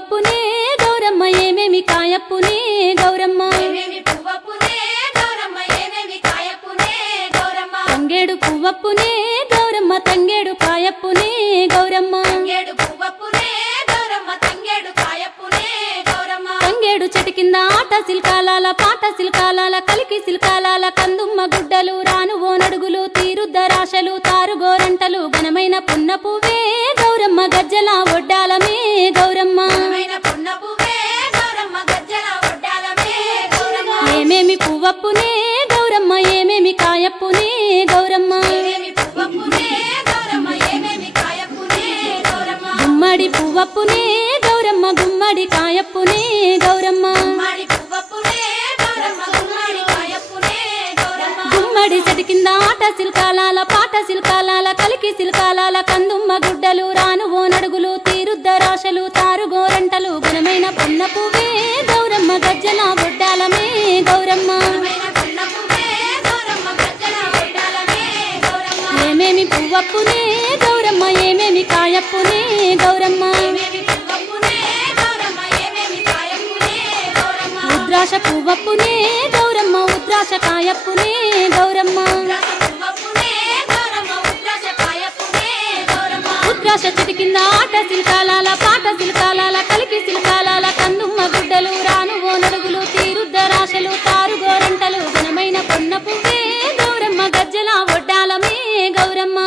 పువ్వప్పునే గౌరమ్మ ఏమేమి కాయప్పునే గౌరమ్మ తంగేడు పువ్వప్పునే గౌరమ్మ తంగేడు కాయప్పునే గౌరమ్మ తంగేడు చెట్టు కింద ఆట సిల్కాలాల పాట సిల్కాలాల కలికి సిల్కాలాల కందుమ్మ గుడ్డలు రాను ఓనడుగులు తీరుద్దరాశలు తారుగోరంటలు ఘనమైన పున్న పువ్వే గౌరమ్మ గజ్జల ఒడ్డాలమే గౌరమ్మ ఏమేమి పువ్వప్పునే గౌరమ్మ ఏమేమి కాయప్పునే గౌరమ్మ గుమ్మడి పువ్వప్పునే గౌరమ్మ గుమ్మడి కాయప్పునే గౌరమ్మ గుమ్మడి చెట్టు కింద ఆట సిల్కాలాల పాట సిల్కాలాల కలికి సిల్కాలాల కందుమ్మ గుడ్డలు రాను ఓనడుగులు తీరుద్దరాశలు తారుగోరంటలు ఘనమైన పున్న పువ్వే గౌరమ్మ గజ్జల ఒడ్డాలమే గౌరమ్మ ఏమేమి పువ్వప్పునే గౌరమ్మ ఏమేమి కాయప్పునే గౌరమ్మ ఉద్రాశ పువ్వప్పునే గౌరమ్మ ఉద్రాశ కాయప్పునే గౌరమ్మ ఉద్రాశ చెట్టు కింద ఆట సిల్కాలాల పాట సిల్కాలాల కలికి సిల్కాలాల కందుమ్మ గుడ్డలు రాను ఓనడుగులు తీరుద్దరాశలు తారుగోరంటలు ఘనమైన పొన్న పువ్వే గౌరమ్మ గజ్జల ఒడ్డాలమే గౌరమ్మ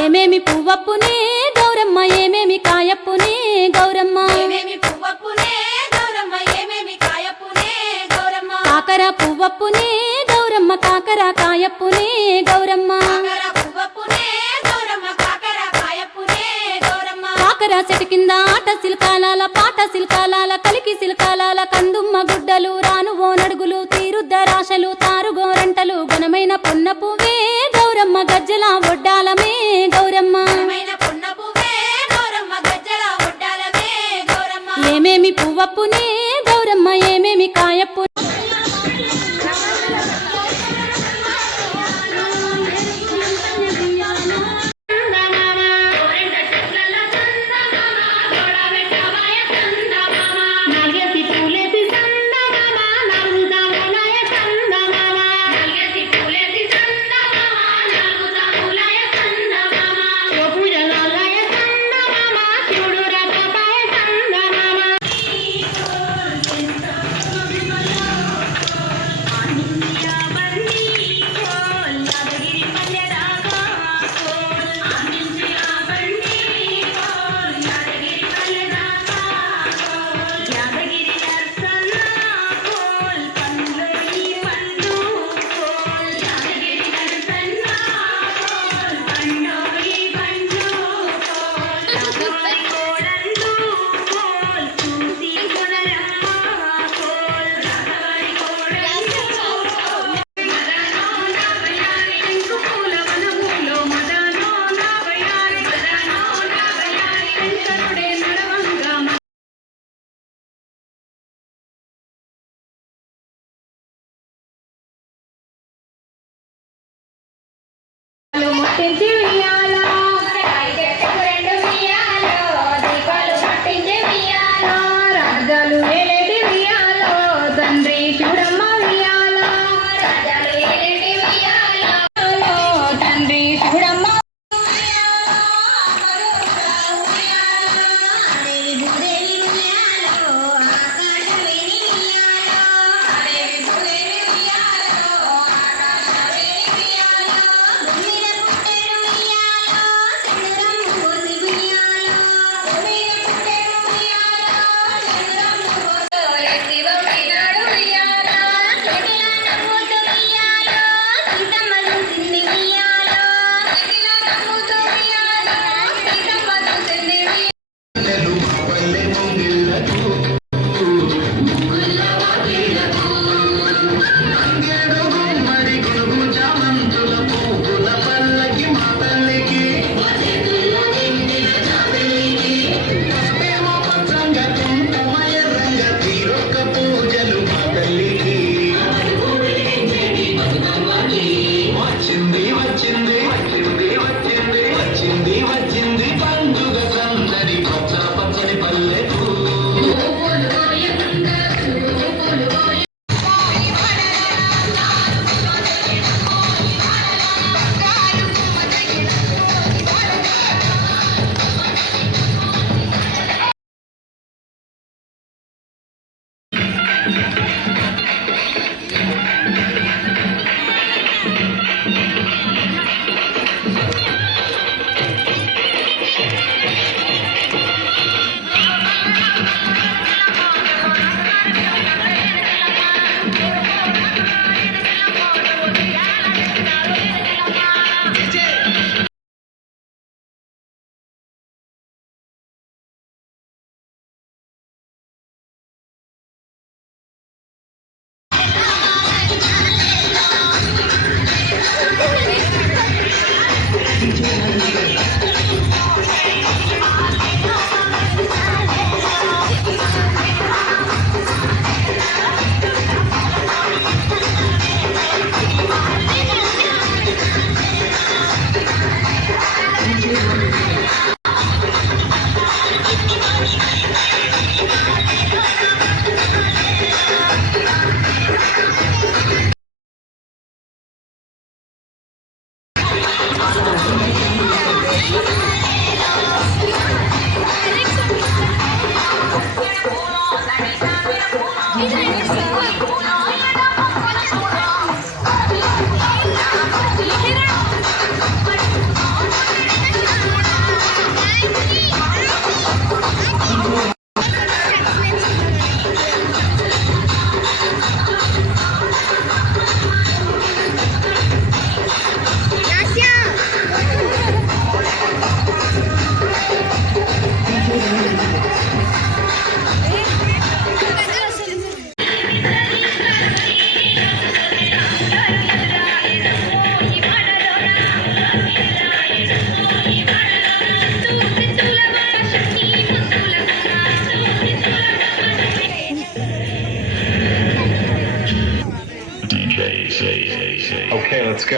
ఏమేమి పువ్వప్పునే గౌరమ్మ ఏమేమి కాయప్పునే గౌరమ్మ కాకర పువ్వప్పునే గౌరమ్మ కాకర కాయప్పునే గౌరమ్మ కాకర చెట్టు కింద ఆట సిల్కాలాల పాట సిల్కాలాల కలికి సిల్కాలాల కందుమ్మ గుడ్డలు రాను ఓనడుగులు తీరుద్దరాశలు తారుగోరంటలు ఘనమైన పున్న పువ్వే గౌరమ్మ గజ్జల ఒడ్డాలమే గౌరమ్మ ఏమేమి పువ్వప్పునే గౌరమ్మ ఏమేమి కాయప్పు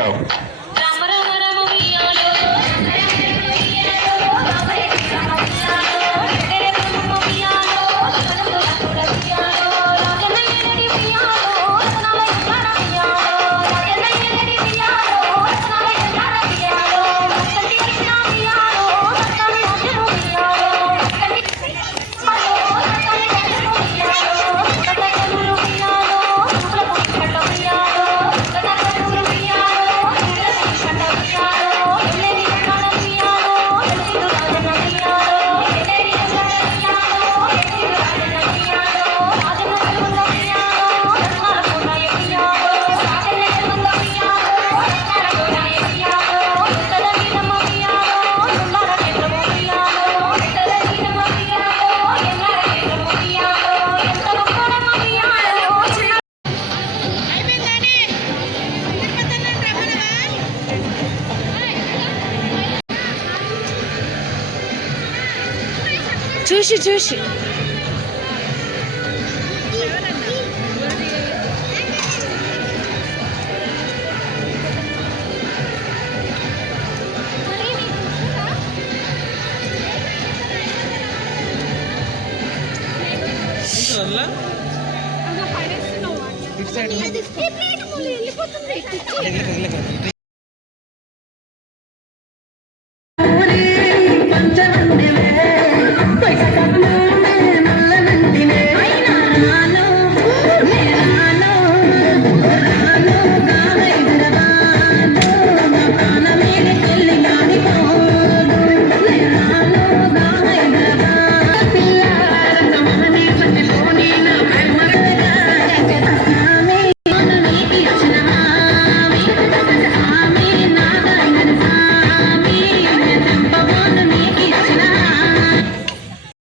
ఉయ్యాలో చూసి చూసి పడేస్తున్నావు